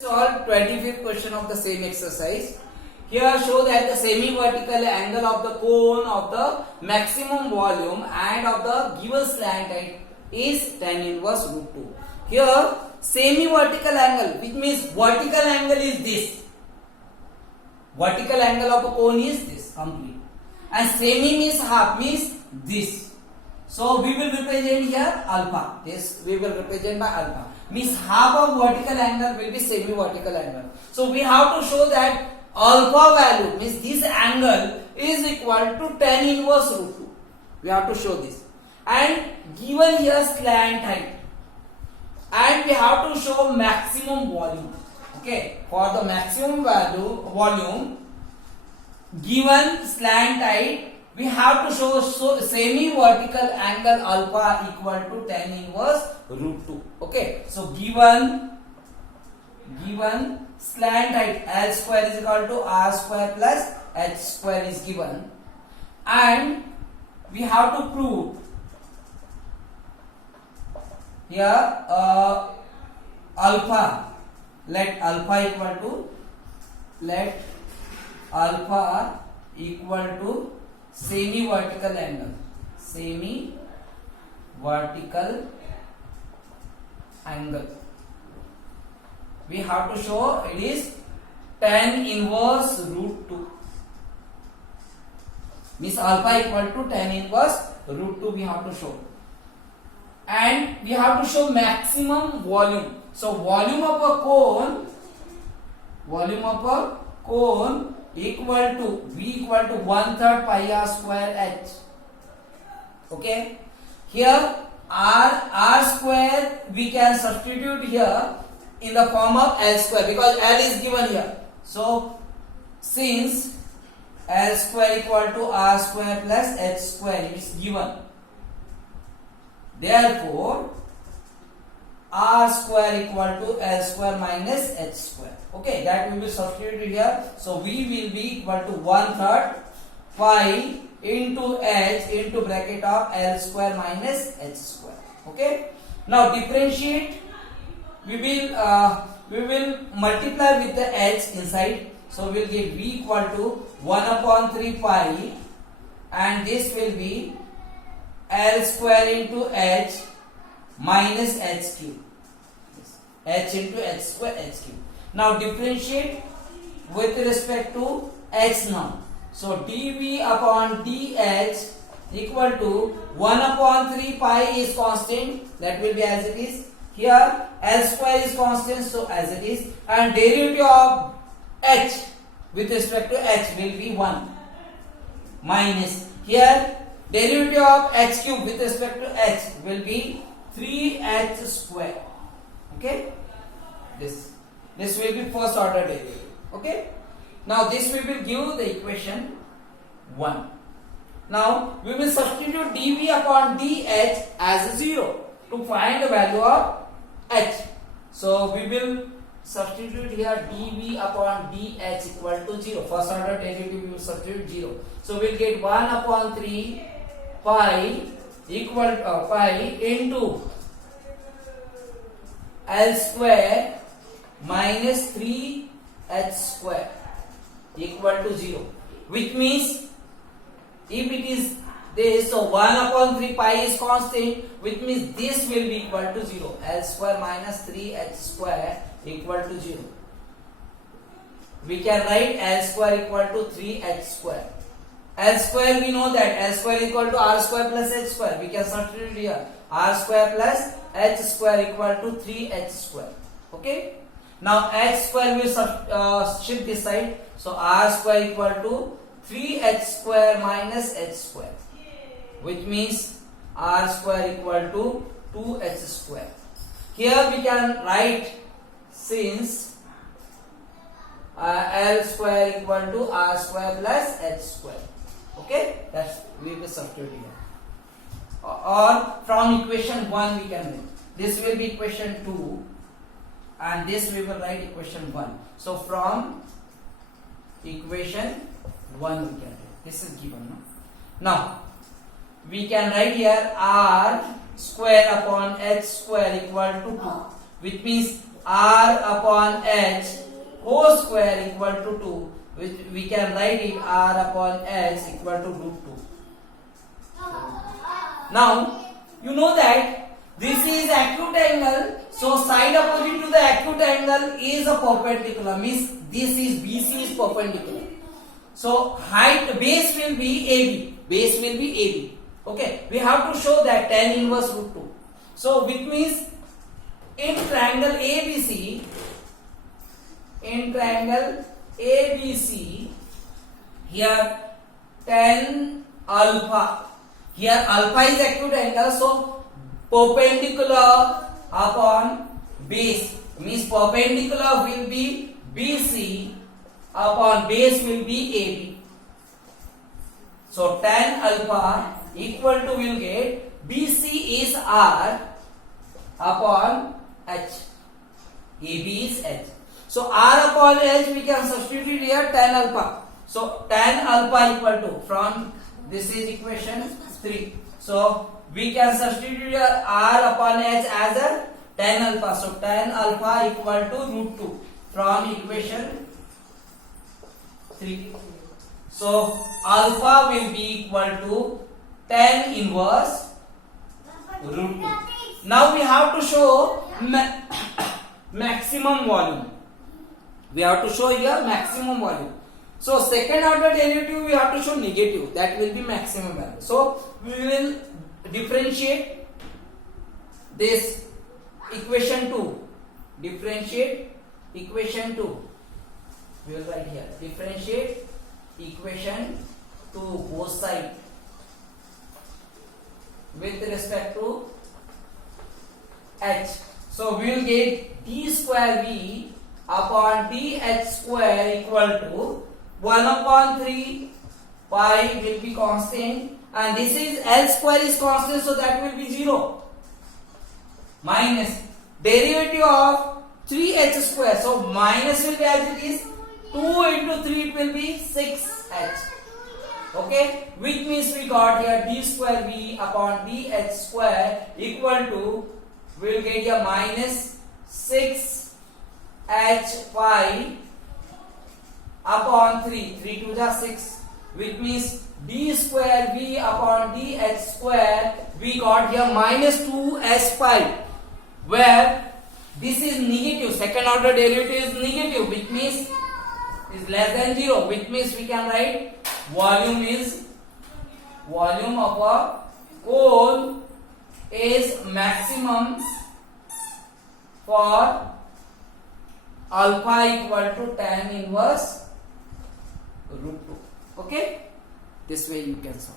Solve 25th question of the same exercise. Here show that the semi-vertical angle of the cone of the maximum volume and of the given slant height is tan inverse root 2. Here semi-vertical angle, which means vertical angle is this. Vertical angle of a cone is this complete. And semi means half, means this. So we will represent here alpha. This we will represent by alpha. Means half of vertical angle will be semi-vertical angle. So we have to show that alpha value means this angle is equal to tan inverse root 2. We have to show this. And given here slant height. And we have to show maximum volume. Okay. For the maximum volume given slant height, we have to show semi-vertical angle alpha equal to tan inverse root 2. Okay. So given slant height L square is equal to R square plus H square is given, and we have to prove here alpha. Let alpha equal to semi-vertical angle. Semi-vertical angle. We have to show it is tan inverse root 2. Means alpha equal to tan inverse root 2 we have to show. And we have to show maximum volume. So volume of a cone equal to V equal to 1/3 pi r square h. Okay. Here r square we can substitute here in the form of L square because L is given here. So since L square equal to R square plus H square is given, therefore R square equal to L square minus H square. Okay, that will be substituted here. So V will be equal to 1/3 pi into H into bracket of L square minus H square. Okay. Now differentiate. We will multiply with the H inside. So we will get V equal to 1/3 pi, and this will be L square into H minus H cube. H into H square H cube. Now differentiate with respect to H now. So dV upon dH equal to 1/3 pi is constant. That will be as it is. Here L square is constant, so as it is, and derivative of H with respect to H will be 1 minus here derivative of H cube with respect to H will be 3H square. Okay, this will be first order derivative. Okay, now this we will give the equation 1. Now we will substitute dV upon dH as 0 to find the value of H. So we will substitute here dV upon dH equal to 0. First order derivative we will substitute 0. So we will get 1/3 pi equal to pi into L square minus 3H square equal to 0. Which means if it is this, so 1/3 pi is constant, which means this will be equal to 0. L square minus 3H square equal to 0. We can write L square equal to 3H square. L square we know that L square equal to R square plus H square. We can substitute here R square plus H square equal to 3H square. Okay. Now H square will shift this side. So R square equal to 3H square minus H square, which means R square equal to 2H square. Here we can write since L square equal to R square plus H square. Okay, that's we will substitute here. Or from equation 1 we can write. This will be equation 2 and this we will write equation 1. So from equation 1 we can write. This is given. No? Now we can write here R square upon H square equal to 2, which means r upon h whole square equal to 2, which we can write it r upon h equal to root 2. Now you know that this is acute angle, so side opposite to the acute angle is a perpendicular, means this is BC is perpendicular. So height base will be AB. Base will be AB. Okay, we have to show that tan inverse root 2. So which means in triangle ABC, here tan alpha. Here alpha is acute angle, so perpendicular upon base means perpendicular will be BC upon base will be AB. So tan alpha equal to will get BC is R upon H. AB is H. So R upon H we can substitute here tan alpha. So tan alpha equal to, from this is equation 3. So we can substitute here R upon H as a tan alpha. So tan alpha equal to root 2 from equation 3. So alpha will be equal to tan inverse root 2. Now we have to show maximum volume. We have to show here maximum volume. So second order derivative we have to show negative, that will be maximum value. So we will differentiate this equation 2. Differentiate equation 2. We will write here. Differentiate equation 2 both sides with respect to h. So we will get d square v upon dh square equal to 1 upon 3 pi will be constant, and this is L square is constant, so that will be 0, minus derivative of 3h square, so minus will be as it is, 2 into 3 it will be 6h. Okay, which means we got here d square v upon dh square equal to, we will get here minus 6h pi upon 3 to the 6, which means d square v upon dh square we got here minus 2h pi, where this is negative, second order derivative is negative, which means is less than 0, which means we can write volume of a cone is maximum for alpha equal to tan inverse root 2. Okay, this way you can solve.